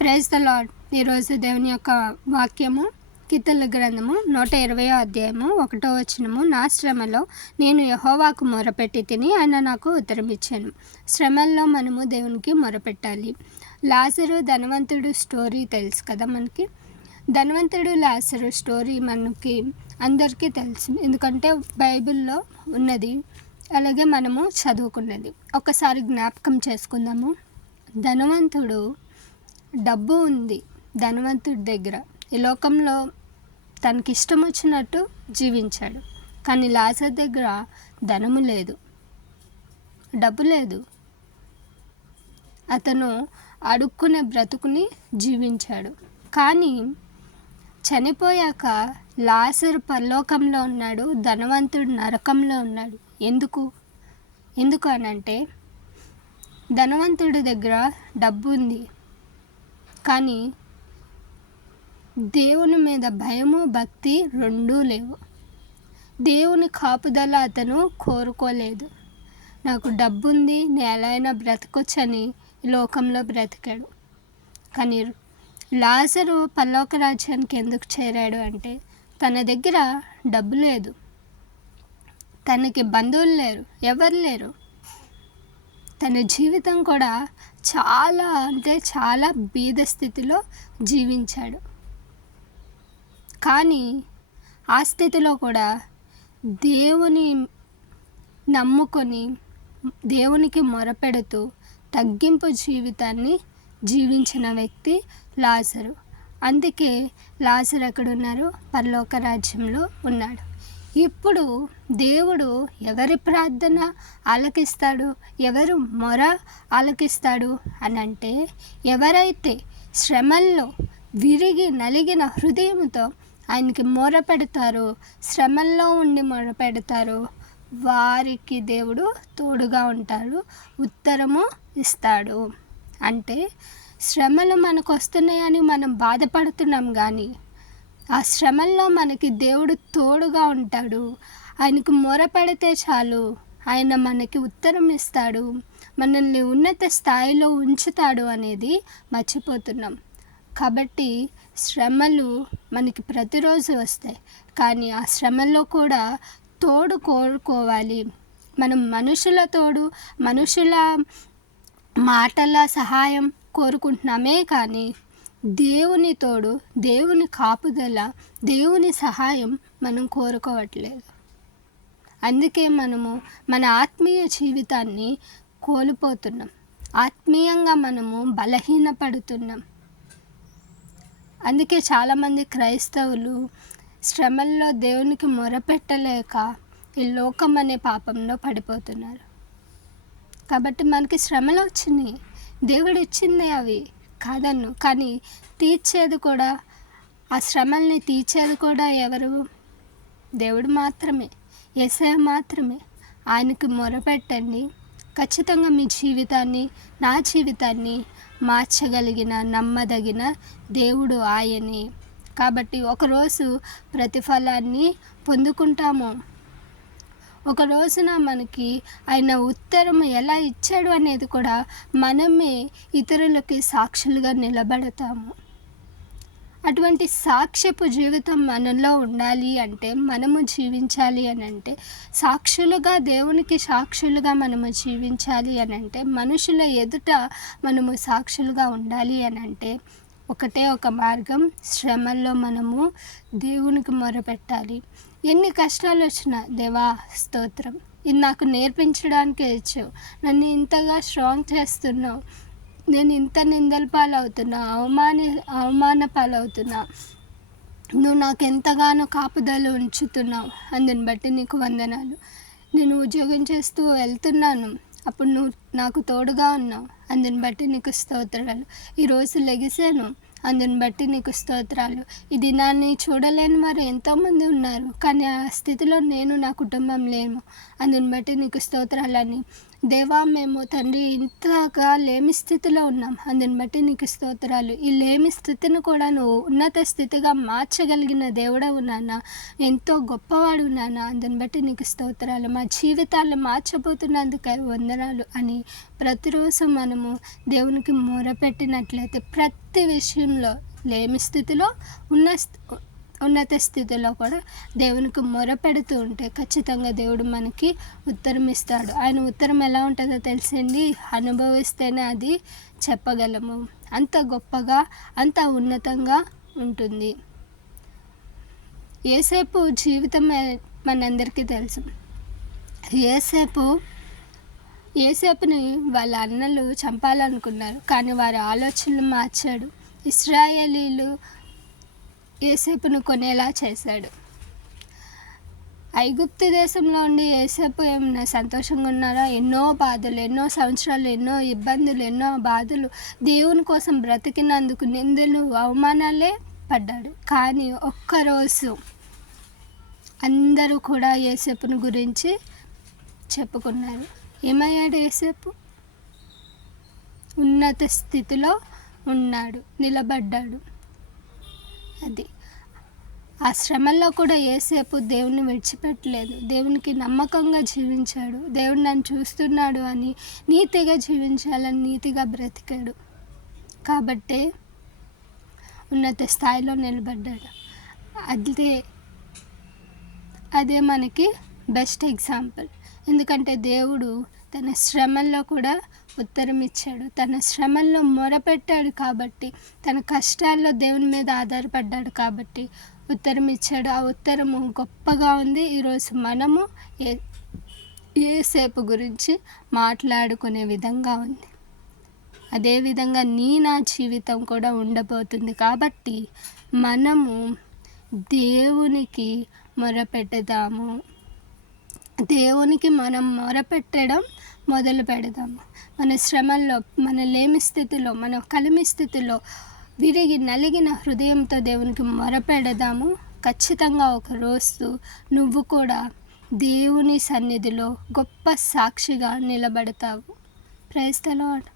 Praise the lord ఈరోజు దేవుని యొక్క వాక్యము కీర్తన గ్రంథము నూట ఇరవయో అధ్యాయము ఒకటో వచనము. నా శ్రమలో నేను యహోవాకు మొరపెట్టి తిని ఆయన నాకు ఉత్తరం ఇచ్చాను. శ్రమల్లో మనము దేవునికి మొరపెట్టాలి. లాజరు ధనవంతుడు స్టోరీ తెలుసు కదా మనకి? ధనవంతుడు లాజరు స్టోరీ మనకి అందరికీ తెలుసు. ఎందుకంటే బైబిల్లో ఉన్నది అలాగే మనము చదువుకున్నది. ఒకసారి జ్ఞాపకం చేసుకుందాము. ధనవంతుడు డబ్బు ఉంది ధనవంతుడి దగ్గర. ఈ లోకంలో తనకి ఇష్టం వచ్చినట్టు జీవించాడు. కానీ లాజర్ దగ్గర ధనము లేదు. డబ్బు లేదు. అతను అడుక్కునే బ్రతుకుని జీవించాడు. కానీ చనిపోయాక లాసర్ పరలోకంలో ఉన్నాడు ధనవంతుడు నరకంలో ఉన్నాడు. ఎందుకు? ఎందుకు అనంటే ధనవంతుడి దగ్గర డబ్బు ఉంది. కానీ దేవుని మీద భయము భక్తి రెండూ లేవు. దేవుని కాపుదల అతను కోరుకోలేదు. నాకు డబ్బుంది నేను ఎలా అయినా బ్రతకొచ్చని ఈ లోకంలో బ్రతికాడు. కానీ లాజరు పల్లోక రాజ్యానికి ఎందుకు చేరాడు అంటే తన దగ్గర డబ్బు లేదు. తనకి బంధువులు లేరు ఎవరు లేరు. తన జీవితం కూడా చాలా అంటే చాలా బీద స్థితిలో జీవించాడు. కానీ ఆ స్థితిలో కూడా దేవుని నమ్ముకొని దేవునికి మొరపెడుతూ తగ్గింపు జీవితాన్ని జీవించిన వ్యక్తి లాజరు. అందుకే లాజరు ఎక్కడున్నారు పరలోక రాజ్యంలో ఉన్నాడు. ఇప్పుడు దేవుడు ఎవరి ప్రార్థన ఆలకిస్తాడు? ఎవరు మొర ఆలకిస్తాడు? అని అంటే ఎవరైతే శ్రమల్లో విరిగి నలిగిన హృదయంతో ఆయనకి మొర పెడతారో శ్రమల్లో ఉండి మొర పెడతారు వారికి దేవుడు తోడుగా ఉంటాడు ఉత్తరము ఇస్తాడు. అంటే శ్రమలు మనకు వస్తున్నాయని మనం బాధపడుతున్నాం కానీ ఆ శ్రమల్లో మనకి దేవుడు తోడుగా ఉంటాడు. ఆయనకు మొర పెడితే చాలు. ఆయన మనకి ఉత్తరం ఇస్తాడు. మనల్ని ఉన్నత స్థాయిలో ఉంచుతాడు అనేది మర్చిపోతున్నాం. కాబట్టి శ్రమలు మనకి ప్రతిరోజు వస్తాయి. కానీ ఆ శ్రమల్లో కూడా తోడు కోరుకోవాలి. మనం మనుషుల తోడు మనుషుల మాటల సహాయం కోరుకుంటున్నామే కానీ దేవుని తోడు దేవుని కాపుదల దేవుని సహాయం మనం కోరుకోవట్లేదు. అందుకే మనము మన ఆత్మీయ జీవితాన్ని కోల్పోతున్నాం. ఆత్మీయంగా మనము బలహీనపడుతున్నాం. అందుకే చాలామంది క్రైస్తవులు శ్రమల్లో దేవునికి మొరపెట్టలేక ఈ లోకం అనే పాపంలో పడిపోతున్నారు. కాబట్టి మనకి శ్రమలు వచ్చినాయి. దేవుడు ఇచ్చింది అవి. కాదన్ను. కానీ తీర్చేది కూడా ఆ శ్రమల్ని తీర్చేది కూడా ఎవరు? దేవుడు మాత్రమే. ఏసయ మాత్రమే. ఆయనకి మొరపెట్టండి. ఖచ్చితంగా మీ జీవితాన్ని నా జీవితాన్ని మార్చగలిగిన నమ్మదగిన దేవుడు ఆయనే. కాబట్టి ఒకరోజు ప్రతిఫలాన్ని పొందుకుంటాము. ఒక రోజున మనకి ఆయన ఉత్తరం ఎలా ఇచ్చాడు అనేది కూడా మనమే ఇతరులకి సాక్షులుగా నిలబడతాము. అటువంటి సాక్ష్యపు జీవితం మనలో ఉండాలి అంటే మనము జీవించాలి అని అంటే సాక్షులుగా దేవునికి సాక్షులుగా మనము జీవించాలి అని అంటే మనుషుల ఎదుట మనము సాక్షులుగా ఉండాలి అని అంటే ఒకటే ఒక మార్గం. శ్రమల్లో మనము దేవునికి మొరపెట్టాలి. ఎన్ని కష్టాలు వచ్చినా దేవా స్తోత్రం. ఇది నాకు నేర్పించడానికే ఇచ్చావు. నన్ను ఇంతగా స్ట్రాంగ్ చేస్తున్నావు. నేను ఇంత నిందల పాలవుతున్నా అవమాని అవమాన పాలవుతున్నా. నువ్వు నాకు ఎంతగానో కాపుదలు ఉంచుతున్నావు. అందుని బట్టి నీకు వందనాలు. నేను ఉద్యోగం చేస్తూ వెళ్తున్నాను. అప్పుడు నువ్వు నాకు తోడుగా ఉన్నావు. అందుని బట్టి నీకు స్తోత్రాలు. ఈరోజు లెగిసాను. అందుని బట్టి నీకు స్తోత్రాలు. ఈ దినాన్ని చూడలేని వారు ఎంతోమంది ఉన్నారు కానీ ఆ స్థితిలో నేను నా కుటుంబం లేము. అందుని బట్టి నీకు స్తోత్రాలని దేవా మేము తండ్రి ఇంతగా లేమి స్థితిలో ఉన్నాం. అందుని బట్టి నీకు స్తోత్రాలు. ఈ లేమి స్థితిని కూడా నువ్వు ఉన్నత స్థితిగా మార్చగలిగిన దేవుడవు నాన్న. ఎంతో గొప్పవాడు నాన్న. అందుని బట్టి నీకు స్తోత్రాలు. మా జీవితాలు మార్చబోతున్నందుకై వందనాలు అని ప్రతిరోజు మనము దేవునికి మొరపెట్టినట్లయితే ప్రతి విషయంలో లేమి స్థితిలో ఉన్న స్థి- ఉన్నత స్థితిలో కూడా దేవునికి మొరపెడుతూ ఉంటే ఖచ్చితంగా దేవుడు మనకి ఉత్తరం ఇస్తాడు. ఆయన ఉత్తరం ఎలా ఉంటుందో తెలిసింది అనుభవిస్తేనే అది చెప్పగలము. అంత గొప్పగా అంత ఉన్నతంగా ఉంటుంది. ఏసేపు జీవితమే మనందరికీ తెలుసు. ఏసేపు ఏసేపుని వాళ్ళ అన్నలు చంపాలనుకున్నారు. కానీ వారి ఆలోచనలు మార్చాడు. ఇస్రాయేలీలు ఏసేపును కొనేలా చేశాడు. ఐగుప్తు దేశంలో ఉండి ఏసేపు ఏమైనా సంతోషంగా ఉన్నారా? ఎన్నో బాధలు ఎన్నో సంవత్సరాలు ఎన్నో ఇబ్బందులు ఎన్నో బాధలు దేవుని కోసం బ్రతికినందుకు నిందలు అవమానాలే పడ్డాడు. కానీ ఒక్కరోజు అందరూ కూడా ఏసేపుని గురించి చెప్పుకున్నారు. ఏమయ్యాడు ఏసేపు ఉన్నత స్థితిలో ఉన్నాడు నిలబడ్డాడు. అది. ఆ శ్రమల్లో కూడా ఏసేపు దేవుని విడిచిపెట్టలేదు. దేవునికి నమ్మకంగా జీవించాడు. దేవుడు నన్ను చూస్తున్నాడు అని నీతిగా జీవించాలని నీతిగా బ్రతికాడు. కాబట్టే ఉన్నత స్థాయిలో నిలబడ్డాడు. అదే అదే మనకి బెస్ట్ ఎగ్జాంపుల్. ఎందుకంటే దేవుడు తన శ్రమల్లో కూడా ఉత్తరం ఇచ్చాడు. తన శ్రమల్లో మొరపెట్టాడు కాబట్టి తన కష్టాల్లో దేవుని మీద ఆధారపడ్డాడు కాబట్టి ఉత్తరం ఇచ్చాడు. ఆ ఉత్తరము గొప్పగా ఉంది. ఈరోజు మనము ఏ ఏసేపు గురించి మాట్లాడుకునే విధంగా ఉంది. అదేవిధంగా నీ నా జీవితం కూడా ఉండబోతుంది కాబట్టి మనము దేవునికి మొరపెడదాము. దేవునికి మనం మొరపెట్టడం మొదలు పెడదాము మన శ్రమల్లో మన లేమి స్థితిలో మన కలిమి స్థితిలో విరిగి నలిగిన హృదయంతో దేవునికి మొరపెడదాము. ఖచ్చితంగా ఒక రోజు నువ్వు కూడా దేవుని సన్నిధిలో గొప్ప సాక్షిగా నిలబడతావు. ప్రైస్తలాడ్